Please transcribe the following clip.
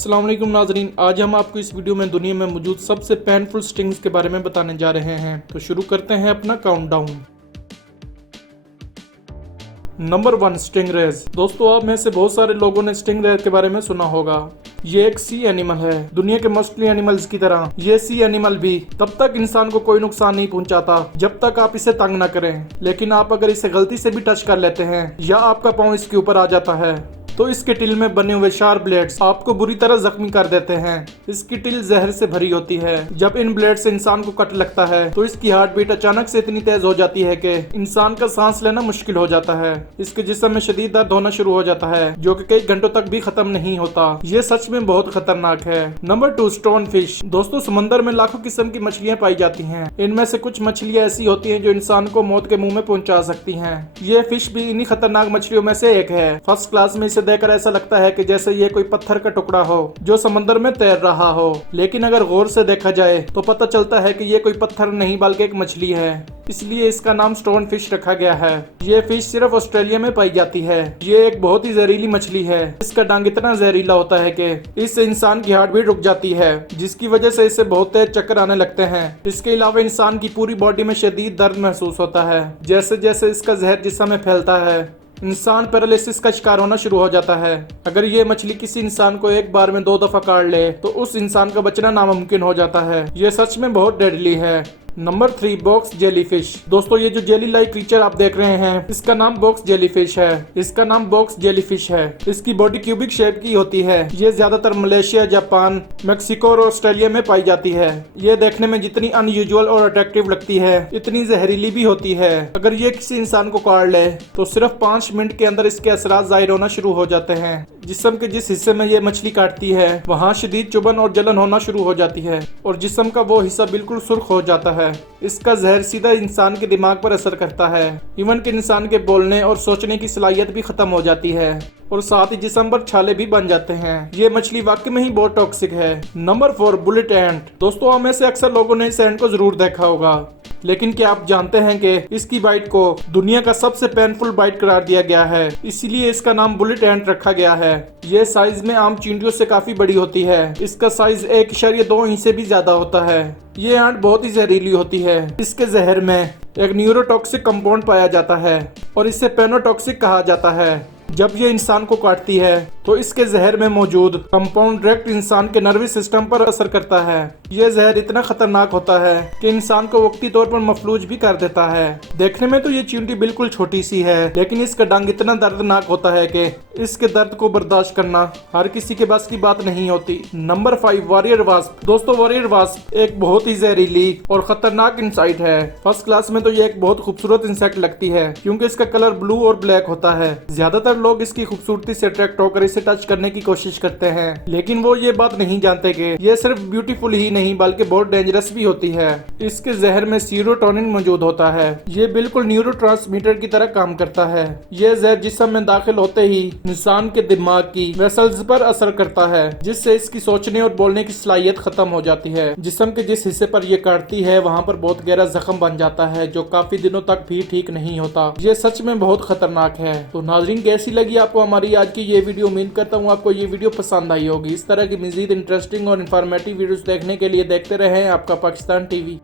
अस्सलाम वालेकुम नाजरीन, आज हम आपको इस वीडियो में दुनिया में मौजूद सबसे पेनफुल स्टिंग्स के बारे में बताने जा रहे हैं। तो शुरू करते हैं अपना काउंटडाउन। Number 1, stingrays. दोस्तों, आप में से बहुत सारे लोगों ने स्टिंगरेज के बारे में सुना होगा। ये एक सी एनिमल है। दुनिया के मोस्टली एनिमल्स की तरह ये सी एनिमल भी तब तक इंसान को कोई नुकसान नहीं पहुंचाता जब तक आप इसे तंग न करें। लेकिन आप अगर इसे गलती से भी टच कर लेते हैं या आपका पाँव इसके ऊपर आ जाता है तो इसके टिल में बने हुए शार्प ब्लेड्स आपको बुरी तरह जख्मी कर देते हैं। इसकी टिल जहर से भरी होती है। जब इन ब्लेड से इंसान को कट लगता है तो इसकी हार्ट बीट अचानक से इतनी तेज हो जाती है कि इंसान का सांस लेना मुश्किल हो जाता है। इसके जिस्म में शदीद दर्द होना शुरू हो जाता है जो कि कई घंटों तक भी खत्म नहीं होता। ये सच में बहुत खतरनाक है। Number 2, stone fish. दोस्तों, समंदर में लाखों किस्म की मछलियां पाई जाती हैं। इनमें से कुछ मछलियां ऐसी होती हैं जो इंसान को मौत के मुंह में पहुंचा सकती हैं। ये फिश भी इन्हीं खतरनाक मछलियों में से एक है। फर्स्ट क्लास में इसे देखकर ऐसा लगता है कि जैसे ये कोई पत्थर का टुकड़ा हो जो समंदर में तैर रहा हो, लेकिन अगर गौर से देखा जाए तो पता चलता है कि ये कोई पत्थर नहीं बल्कि एक मछली है। इसलिए इसका नाम स्टोन फिश रखा गया है। ये फिश सिर्फ ऑस्ट्रेलिया में पाई जाती है। ये एक बहुत ही जहरीली मछली है। इसका डंक इतना जहरीला होता है कि इससे इंसान की हार्ट बीट रुक जाती है, जिसकी वजह से इसे बहुत तेज चक्कर आने लगते हैं। इसके अलावा इंसान की पूरी बॉडी में शदीद दर्द महसूस होता है। जैसे जैसे इसका जहर जिस्म में फैलता है इंसान पैरालिसिस का शिकार होना शुरू हो जाता है। अगर ये मछली किसी इंसान को एक बार में 2 दफा काट ले तो उस इंसान का बचना नामुमकिन हो जाता है। ये सच में बहुत डेडली है। Number 3, box jellyfish. दोस्तों, ये जो जेली लाइक क्रीचर आप देख रहे हैं इसका नाम बॉक्स जेलीफिश है। इसका नाम बॉक्स जेलीफिश है। इसकी बॉडी क्यूबिक शेप की होती है। ये ज्यादातर मलेशिया, जापान, मेक्सिको और ऑस्ट्रेलिया में पाई जाती है। ये देखने में जितनी अनयूजुअल और अट्रैक्टिव लगती है इतनी जहरीली भी होती है। अगर ये किसी इंसान को काट ले तो सिर्फ 5 मिनट के अंदर इसके असरात जाहिर होना शुरू हो जाते हैं। जिस्म के जिस हिस्से में ये मछली काटती है वहाँ शदीद चुभन और जलन होना शुरू हो जाती है और जिस्म का वो हिस्सा बिल्कुल सुर्ख हो जाता है। इसका जहर सीधा इंसान के दिमाग पर असर करता है। इवन कि इंसान के बोलने और सोचने की सलाहियत भी खत्म हो जाती है और साथ ही जिस्म पर छाले भी बन जाते हैं। ये मछली वाकई में ही बहुत टॉक्सिक है। नंबर 4, बुलेट एंट। दोस्तों, हमें से अक्सर लोगों ने इस एंट को जरूर देखा होगा, लेकिन क्या आप जानते हैं कि इसकी बाइट को दुनिया का सबसे पेनफुल बाइट करार दिया गया है। इसीलिए इसका नाम बुलेट एंट रखा गया है। ये साइज में आम चींटियों से काफी बड़ी होती है। इसका साइज 1.2 इंच से भी ज्यादा होता है। ये एंट बहुत ही जहरीली होती है। इसके जहर में एक न्यूरोटॉक्सिक कंपाउंड पाया जाता है और इसे पेनोटॉक्सिक कहा जाता है। जब ये इंसान को काटती है तो इसके जहर में मौजूद कंपाउंड डायरेक्ट इंसान के नर्वस सिस्टम पर असर करता है। ये जहर इतना खतरनाक होता है कि इंसान को वक्ती तौर पर मफलूज भी कर देता है। देखने में तो ये चींटी बिल्कुल छोटी सी है, लेकिन इसका डंक इतना दर्दनाक होता है कि इसके दर्द को बर्दाश्त करना हर किसी के बस की बात नहीं होती। Number 5, warrior wasp. दोस्तों, वॉरियर वास्प एक बहुत ही जहरीली और खतरनाक इंसेक्ट है। फर्स्ट क्लास में तो ये एक बहुत खूबसूरत इंसेक्ट लगती है क्योंकि इसका कलर ब्लू और ब्लैक होता है। ज्यादातर लोग इसकी खूबसूरती से अट्रैक्ट होकर इसे टच करने की कोशिश करते हैं, लेकिन वो ये बात नहीं जानते कि ये सिर्फ ब्यूटीफुल ही नहीं बल्कि बहुत डेंजरस भी होती है। इसके जहर में सीरोटोनिन मौजूद होता है। ये बिल्कुल न्यूरोट्रांसमीटर की तरह काम करता है। ये जहर जिस्म में दाखिल होते ही इंसान के दिमाग की वेसल्स पर असर करता है, जिससे इसकी सोचने और बोलने की सलाहियत खत्म हो जाती है। जिस्म के जिस हिस्से पर यह काटती है वहाँ पर बहुत गहरा जख्म बन जाता है जो काफी दिनों तक भी ठीक नहीं होता। ये सच में बहुत खतरनाक है। तो नाज़रीन, कैसी लगी आपको हमारी आज की ये वीडियो? उम्मीद करता हूँ आपको ये वीडियो पसंद आई होगी। इस तरह की मज़ीद इंटरेस्टिंग और इन्फॉर्मेटिव वीडियोस देखने के लिए देखते रहें आपका पाकिस्तान टीवी।